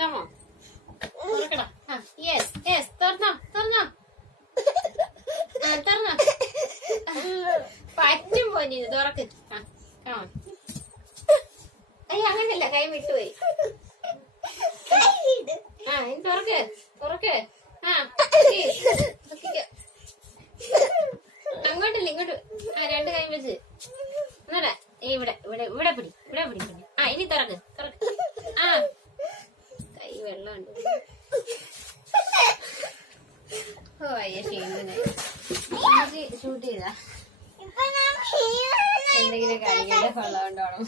Come on തുറക്കടാ. Yes yes തുറന്നോ തുറന്നോ തുറന്നോ. പറ്റും പോയി തുറക്ക്. കമോ. അയ്യ അങ്ങനല്ല, കൈ വിട്ടുപോയി. ഇനി തുറക്ക് തുറക്ക്. അങ്ങോട്ടില്ല ഇങ്ങോട്ട്. രണ്ട് കൈ വെച്ച് ഒന്നൂടെ. ഇവിടെ ഇവിടെ ഇവിടെ പിടി ഇവിടെ പിടി. ഇനി തുറക്ക് തുറക്ക്. കൈ വെള്ളമുണ്ട്. ഓ അയ്യ ക്ഷീണിനെ ഷൂട്ട് ചെയ്താ എന്തെങ്കിലും കാണിക്കണ്ട. വെള്ളം കൊണ്ടോണം.